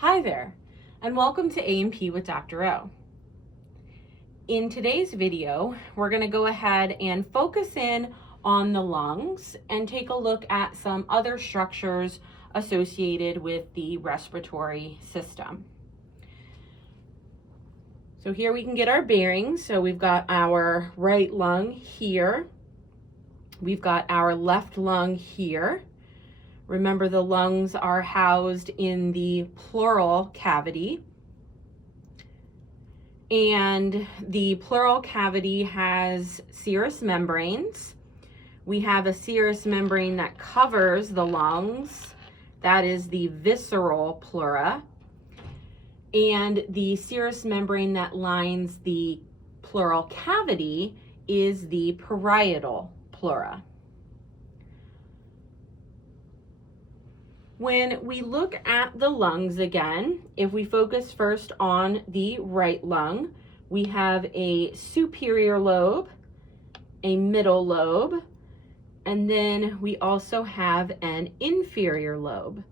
Hi there, and welcome to A&P with Dr. O. In today's video, we're going to go ahead and focus in on the lungs and take a look at some other structures associated with the respiratory system. So here we can get our bearings. So we've got our right lung here. We've got our left lung here. Remember, the lungs are housed in the pleural cavity. And the pleural cavity has serous membranes. We have a serous membrane that covers the lungs. That is the visceral pleura. And the serous membrane that lines the pleural cavity is the parietal pleura. When we look at the lungs again, if we focus first on the right lung, we have a superior lobe, a middle lobe, and then we also have an inferior lobe.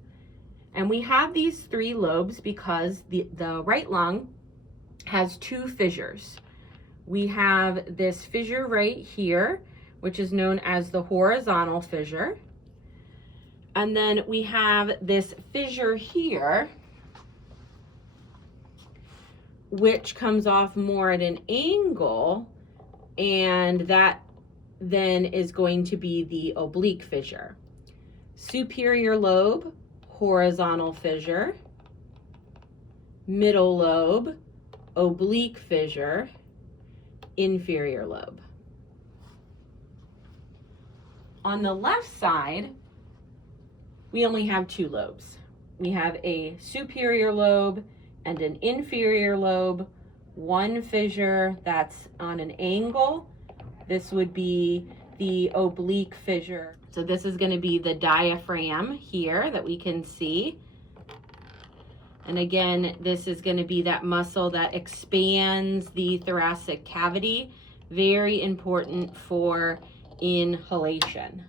And we have these three lobes because the right lung has two fissures. We have this fissure right here, which is known as the horizontal fissure. And then we have this fissure here, which comes off more at an angle, and that then is going to be the oblique fissure. Superior lobe, horizontal fissure. Middle lobe, oblique fissure. Inferior lobe. On the left side, we only have two lobes. We have a superior lobe and an inferior lobe, one fissure that's on an angle. This would be the oblique fissure. So this is going to be the diaphragm here that we can see. And again, this is going to be that muscle that expands the thoracic cavity. Very important for inhalation.